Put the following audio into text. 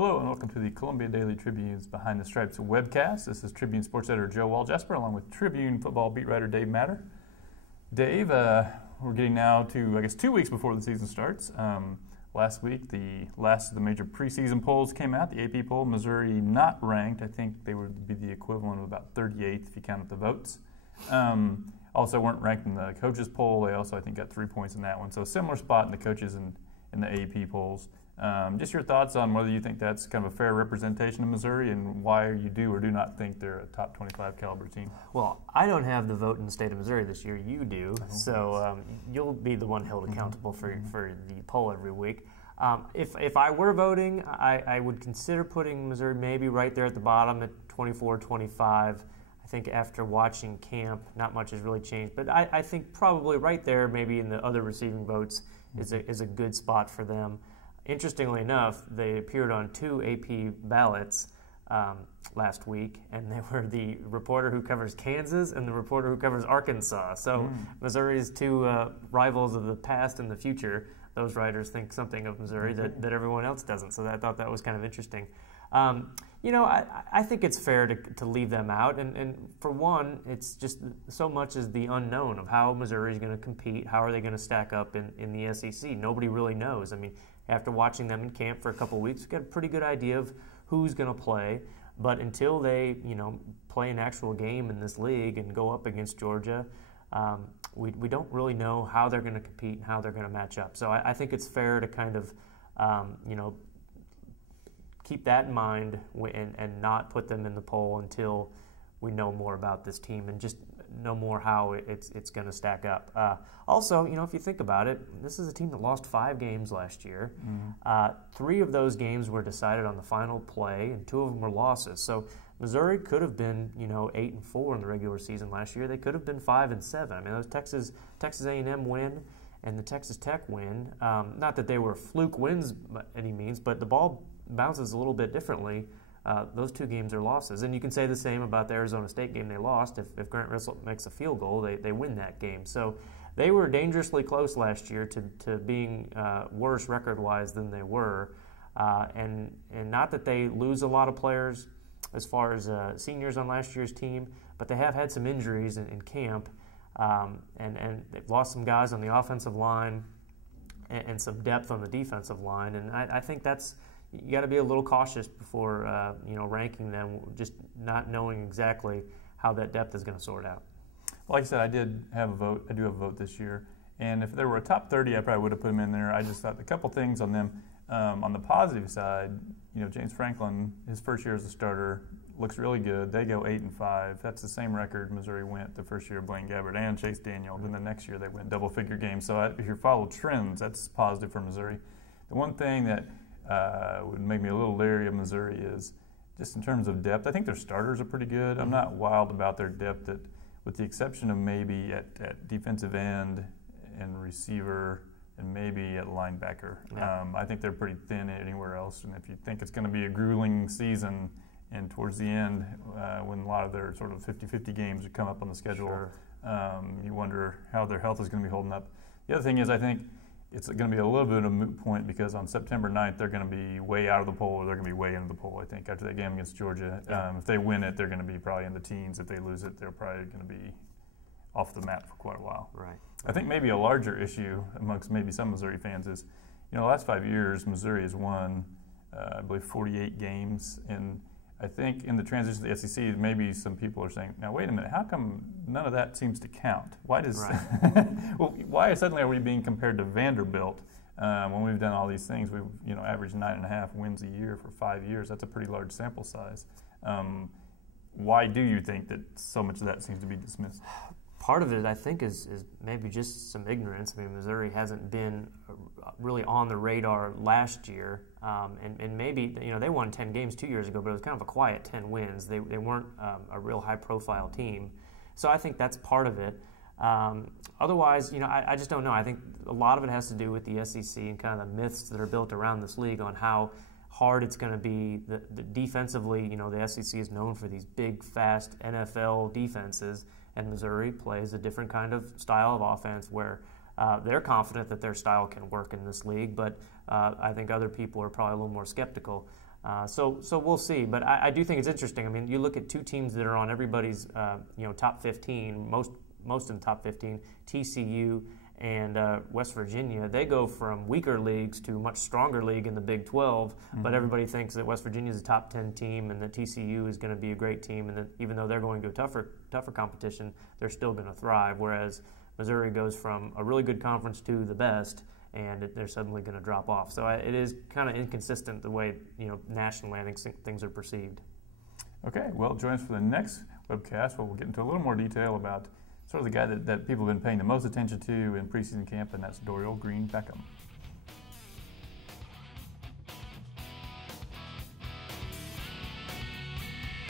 Hello and welcome to the Columbia Daily Tribune's Behind the Stripes webcast. This is Tribune sports editor Joe Walljasper along with Tribune football beat writer Dave Matter. Dave, we're getting now to, 2 weeks before the season starts. Last week, the last of the major preseason polls came out. The AP poll, Missouri not ranked. I think they would be the equivalent of about 38th if you counted the votes. Also weren't ranked in the coaches poll. They also, I think, got 3 points in that one. So similar spot in the coaches and in the AP polls. Just your thoughts on whether you think that's kind of a fair representation of Missouri and why you do or do not think they're a top 25 caliber team. Well, I don't have the vote in the state of Missouri this year. You do. So you'll be the one held accountable for the poll every week. If I were voting, I would consider putting Missouri maybe right there at the bottom at 24, 25. I think after watching camp, not much has really changed. But I think probably right there, maybe in the other receiving votes, is a good spot for them. Interestingly enough, they appeared on 2 AP ballots last week, and they were the reporter who covers Kansas and the reporter who covers Arkansas. So Missouri's two rivals of the past and the future, those writers think something of Missouri that everyone else doesn't. So I thought that was kind of interesting. I think it's fair to leave them out. And for one, it's just so much as the unknown of how Missouri is going to compete. How are they going to stack up in the SEC? Nobody really knows. I mean, after watching them in camp for a couple of weeks, we've got a pretty good idea of who's going to play. But until they, play an actual game in this league and go up against Georgia, we don't really know how they're going to compete and how they're going to match up. So I think it's fair to kind of, keep that in mind and not put them in the poll until we know more about this team and just know more how it's going to stack up. Also, if you think about it, this is a team that lost 5 games last year. 3 of those games were decided on the final play, and 2 of them were losses. So Missouri could have been, 8-4 in the regular season last year. They could have been 5-7. I mean, those Texas A&M win and the Texas Tech win. Not that they were fluke wins by any means, but the ball bounces a little bit differently. Those 2 games are losses. And you can say the same about the Arizona State game they lost. If Grant Russell makes a field goal, they win that game. So they were dangerously close last year to being worse record-wise than they were. And not that they lose a lot of players as far as seniors on last year's team, but they have had some injuries in camp. And they've lost some guys on the offensive line and some depth on the defensive line. And I think you got to be a little cautious before ranking them, just not knowing exactly how that depth is going to sort out. Well, like I said, I do have a vote this year, and if there were a top 30, I probably would have put them in there. I just thought a couple things on them. On the positive side, James Franklin, his first year as a starter, looks really good. They go 8-5. That's the same record Missouri went the first year of Blaine Gabbert and Chase Daniel. Then the next year they went double-figure games. So if you follow trends, that's positive for Missouri. The one thing that would make me a little leery of Missouri is just in terms of depth. I think their starters are pretty good. I'm not wild about their depth, with the exception of maybe at defensive end and receiver and maybe at linebacker. Yeah. I think they're pretty thin anywhere else. And if you think it's going to be a grueling season and towards the end when a lot of their sort of 50-50 games come up on the schedule, you wonder how their health is going to be holding up. The other thing is I think it's going to be a little bit of a moot point because on September 9th, they're going to be way out of the poll or they're going to be way into the poll, I think, after that game against Georgia. If they win it, they're going to be probably in the teens. If they lose it, they're probably going to be off the map for quite a while. Right. I think maybe a larger issue amongst maybe some Missouri fans is, the last 5 years, Missouri has won, I believe, 48 games. And I think in the transition to the SEC, maybe some people are saying, now, wait a minute, how come none of that seems to count? Why does well, why suddenly are we being compared to Vanderbilt when we've done all these things? We've averaged 9.5 wins a year for 5 years. That's a pretty large sample size. Why do you think that so much of that seems to be dismissed? Part of it, I think, is maybe just some ignorance. I mean, Missouri hasn't been really on the radar last year, and maybe they won 10 games 2 years ago, but it was kind of a quiet 10 wins. They weren't a real high-profile team, so I think that's part of it. Otherwise, I just don't know. I think a lot of it has to do with the SEC and kind of the myths that are built around this league on how hard it's going to be. The defensively, the SEC is known for these big, fast NFL defenses. And Missouri plays a different kind of style of offense where they're confident that their style can work in this league, but I think other people are probably a little more skeptical. So we'll see, but I do think it's interesting. I mean, you look at two teams that are on everybody's top 15, most in the top 15, TCU and West Virginia. They go from weaker leagues to a much stronger league in the Big 12, but everybody thinks that West Virginia is a top 10 team and that TCU is going to be a great team, and that even though they're going to a tougher competition, they're still going to thrive, whereas Missouri goes from a really good conference to the best, and they're suddenly going to drop off. So it is kind of inconsistent the way, nationally I think things are perceived. Okay, well, join us for the next webcast where we'll get into a little more detail about sort of the guy that people have been paying the most attention to in preseason camp, and that's Dorial Green Beckham.